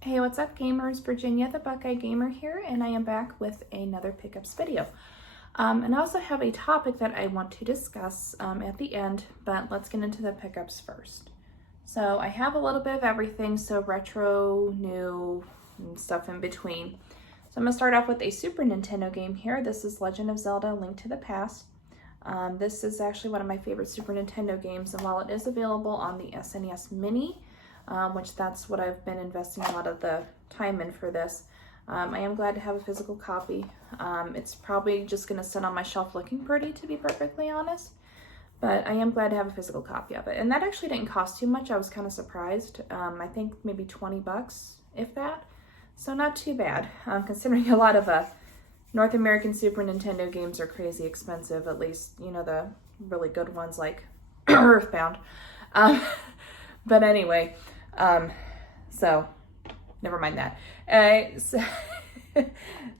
Hey, what's up gamers? Virginia the Buckeye Gamer here, and I am back with another pickups video. And I also have a topic that I want to discuss at the end, but let's get into the pickups first. So I have a little bit of everything, so retro, new, and stuff in between. So I'm going to start off with a Super Nintendo game here. This is Legend of Zelda: Link to the Past. This is actually one of my favorite Super Nintendo games, and while it is available on the SNES Mini, which that's what I've been investing a lot of the time in for this, I am glad to have a physical copy. It's probably just going to sit on my shelf looking pretty, to be perfectly honest, but I am glad to have a physical copy of it. And that actually didn't cost too much. I was kind of surprised. I think maybe 20 bucks, if that. So not too bad, considering a lot of North American Super Nintendo games are crazy expensive, at least, you know, the really good ones like Earthbound. But anyway, so never mind that.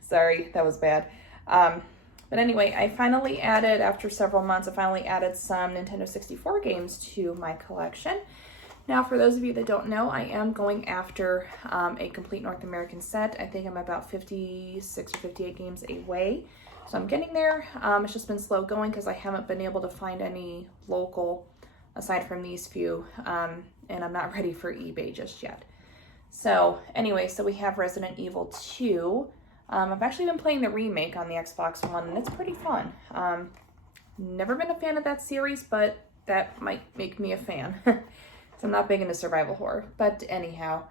Sorry, that was bad. But anyway, I finally added, after several months, I finally added some Nintendo 64 games to my collection. Now, for those of you that don't know, I am going after a complete North American set. I think I'm about 56 or 58 games away. So I'm getting there. It's just been slow going because I haven't been able to find any local aside from these few, and I'm not ready for eBay just yet. So anyway, so we have Resident Evil 2. I've actually been playing the remake on the Xbox One, and it's pretty fun. Never been a fan of that series, but that might make me a fan. So I'm not big into survival horror, but anyhow.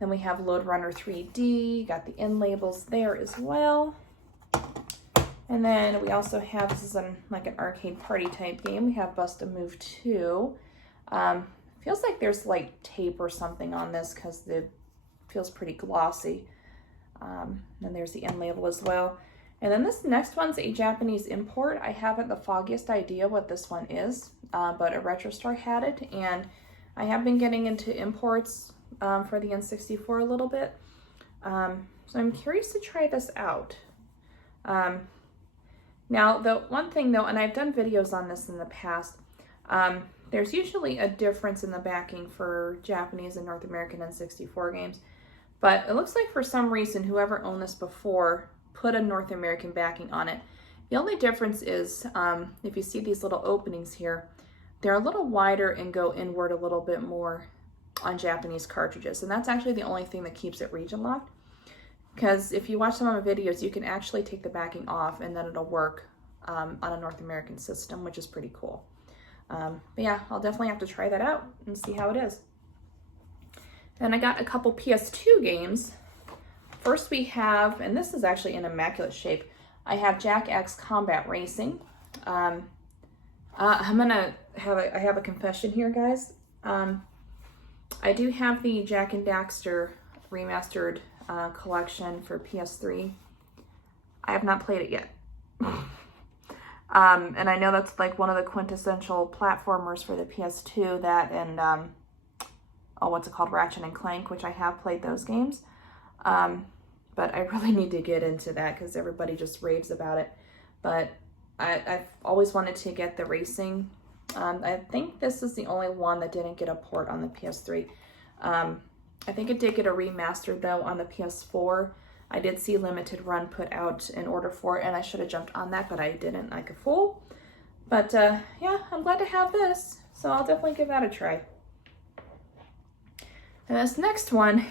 Then we have Lode Runner 3D, got the end labels there as well. And then we also have, this is like an arcade party type game, we have Bust a Move 2. Feels like there's like tape or something on this because it feels pretty glossy. Then there's the end label as well. And then this next one's a Japanese import. I haven't the foggiest idea what this one is, but a Retro Store had it, and I have been getting into imports for the N64 a little bit. So I'm curious to try this out. Now, the one thing though, and I've done videos on this in the past, there's usually a difference in the backing for Japanese and North American N64 games, but it looks like for some reason whoever owned this before put a North American backing on it. The only difference is, if you see these little openings here, they're a little wider and go inward a little bit more on Japanese cartridges, and that's actually the only thing that keeps it region locked. Because if you watch some of my videos, you can actually take the backing off and then it'll work on a North American system, which is pretty cool. But yeah, I'll definitely have to try that out and see how it is. Then I got a couple PS2 games. First we have, and this is actually in immaculate shape, I have Jak X Combat Racing. I have a confession here, guys. I do have the Jak and Daxter remastered collection for PS3. I have not played it yet. And I know that's like one of the quintessential platformers for the PS2, that and what's it called, Ratchet and Clank, which I have played those games. But I really need to get into that because everybody just raves about it. But I've always wanted to get the racing. I think this is the only one that didn't get a port on the PS3. I think it did get a remaster though on the PS4. I did see Limited Run put out an order for it, and I should have jumped on that, but I didn't like a fool. But yeah, I'm glad to have this, so I'll definitely give that a try. And this next one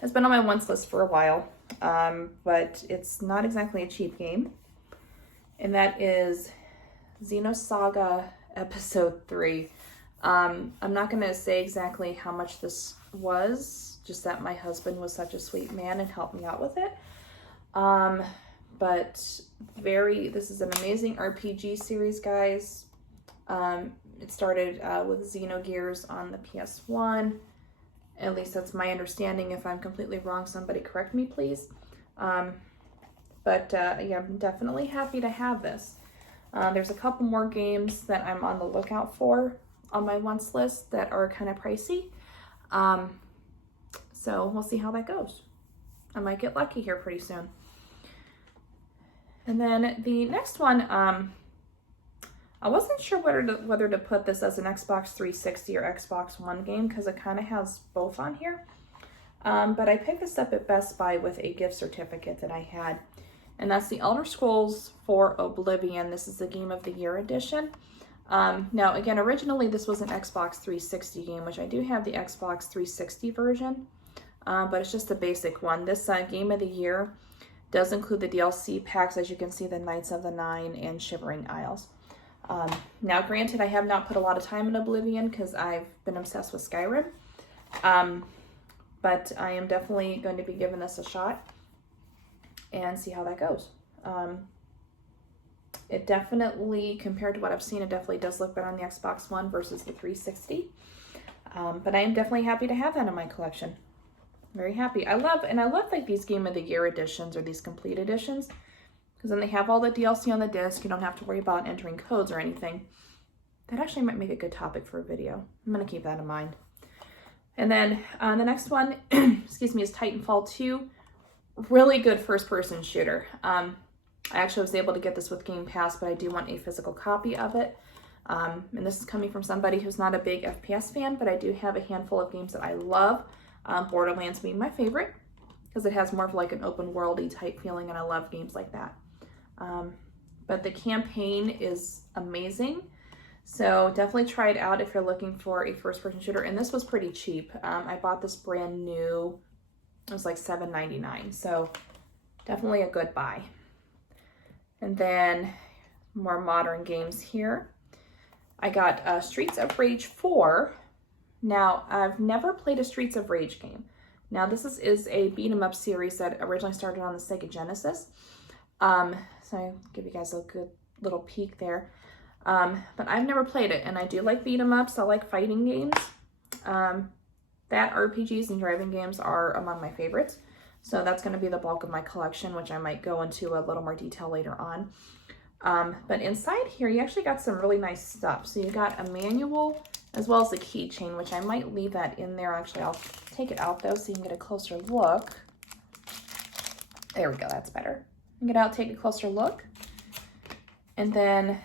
has been on my wants list for a while, but it's not exactly a cheap game, and that is Xenosaga Episode 3. I'm not going to say exactly how much this was, just that my husband was such a sweet man and helped me out with it. But this is an amazing RPG series, guys. It started with Xenogears on the PS1. At least that's my understanding. If I'm completely wrong, somebody correct me, please. Yeah, I'm definitely happy to have this. There's a couple more games that I'm on the lookout for on my wants list that are kind of pricey. So we'll see how that goes. I might get lucky here pretty soon. And then the next one, I wasn't sure whether to put this as an Xbox 360 or Xbox One game because it kind of has both on here. but I picked this up at Best Buy with a gift certificate that I had. And that's the Elder Scrolls 4 Oblivion. This is the Game of the Year edition. Now, again, originally this was an Xbox 360 game, which I do have the Xbox 360 version, but it's just a basic one. This Game of the Year does include the DLC packs, as you can see, the Knights of the Nine and Shivering Isles. Now, granted, I have not put a lot of time in Oblivion because I've been obsessed with Skyrim, but I am definitely going to be giving this a shot and see how that goes. It definitely, compared to what I've seen, it definitely does look better on the Xbox One versus the 360. But I am definitely happy to have that in my collection. Very happy. I love like these Game of the Year editions or these complete editions, because then they have all the DLC on the disc. You don't have to worry about entering codes or anything. That actually might make a good topic for a video. I'm going to keep that in mind. And then the next one, excuse me, is Titanfall 2. Really good first-person shooter. I actually was able to get this with Game Pass, but I do want a physical copy of it. And this is coming from somebody who's not a big FPS fan, but I do have a handful of games that I love. Borderlands being my favorite, because it has more of like an open worldy type feeling, and I love games like that. But the campaign is amazing. So definitely try it out if you're looking for a first-person shooter. And this was pretty cheap. I bought this brand new. It was like $7.99. So definitely a good buy. And then more modern games here. I got Streets of Rage 4. Now, I've never played a Streets of Rage game. Now, this is a beat 'em up series that originally started on the Sega Genesis. So I'll give you guys a good little peek there. But I've never played it, and I do like beat 'em ups. I like fighting games. That RPGs and driving games are among my favorites. So that's going to be the bulk of my collection, which I might go into a little more detail later on. But inside here, you actually got some really nice stuff. So you got a manual as well as a keychain, which I might leave that in there. Actually, I'll take it out though so you can get a closer look. There we go, that's better. Get out, take a closer look. And then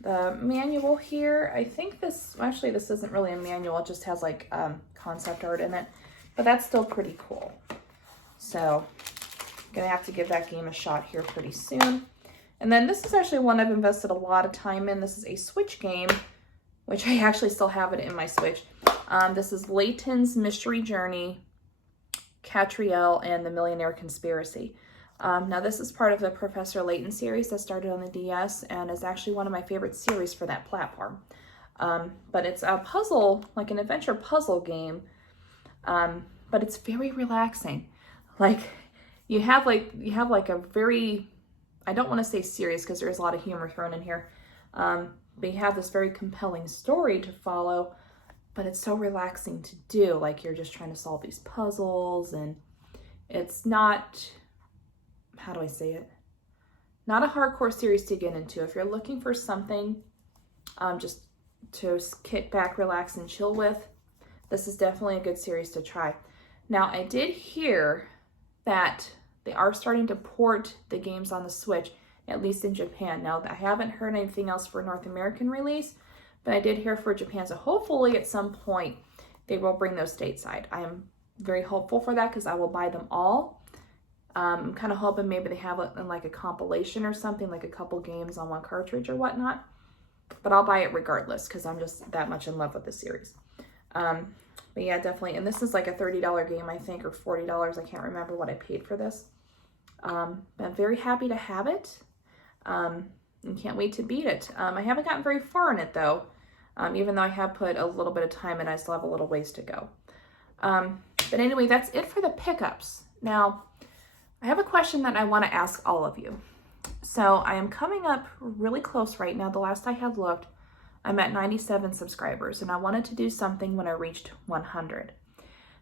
the manual here, I think this, actually this isn't really a manual, it just has like concept art in it, but that's still pretty cool. So I'm gonna have to give that game a shot here pretty soon. And then this is actually one I've invested a lot of time in. This is a Switch game, which I actually still have it in my Switch. This is Layton's Mystery Journey, Catriel, and the Millionaire Conspiracy. Now this is part of the Professor Layton series that started on the DS and is actually one of my favorite series for that platform. But it's a puzzle, like an adventure puzzle game, but it's very relaxing. Like you have like a very, I don't want to say serious because there's a lot of humor thrown in here, but you have this very compelling story to follow, but it's so relaxing to do. Like you're just trying to solve these puzzles, and it's not, how do I say it? Not a hardcore series to get into. If you're looking for something just to kick back, relax, and chill with, this is definitely a good series to try. Now, I did hear that they are starting to port the games on the Switch, at least in Japan. Now, I haven't heard anything else for North American release, but I did hear for Japan. So hopefully at some point they will bring those stateside. I am very hopeful for that because I will buy them all. I'm kind of hoping maybe they have it in like a compilation or something, like a couple games on one cartridge or whatnot. But I'll buy it regardless because I'm just that much in love with the series. But yeah, definitely. And this is like a $30 game, I think, or $40. I can't remember what I paid for this. But I'm very happy to have it. And can't wait to beat it. I haven't gotten very far in it though. Even though I have put a little bit of time in, I still have a little ways to go. But anyway, that's it for the pickups. Now, I have a question that I want to ask all of you. So I am coming up really close right now. The last I had looked, I'm at 97 subscribers, and I wanted to do something when I reached 100.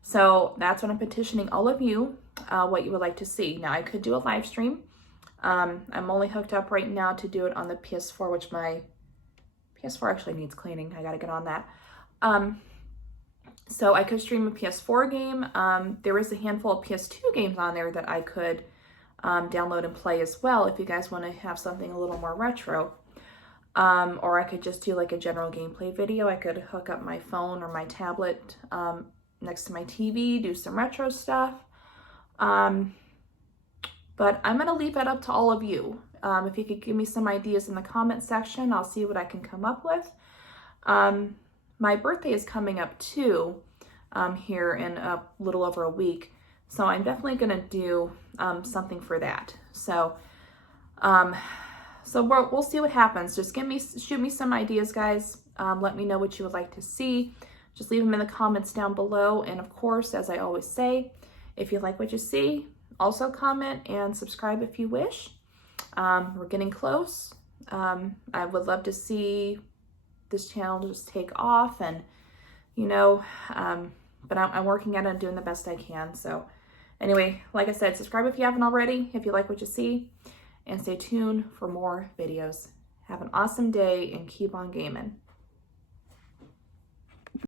So that's when I'm petitioning all of you what you would like to see. Now, I could do a live stream. I'm only hooked up right now to do it on the PS4, which my PS4 actually needs cleaning. I got to get on that. So I could stream a PS4 game. There is a handful of PS2 games on there that I could download and play as well if you guys want to have something a little more retro. Or I could just do like a general gameplay video. I could hook up my phone or my tablet next to my TV, do some retro stuff. But I'm going to leave that up to all of you. If you could give me some ideas in the comment section, I'll see what I can come up with. My birthday is coming up too, here in a little over a week. So I'm definitely going to do something for that. So we'll see what happens. Just shoot me some ideas, guys. Let me know what you would like to see. Just leave them in the comments down below. And of course, as I always say, if you like what you see, also comment and subscribe if you wish. We're getting close. I would love to see this channel just take off, and but I'm working at it and doing the best I can. So anyway, like I said, subscribe if you haven't already, if you like what you see, and stay tuned for more videos. Have an awesome day and keep on gaming.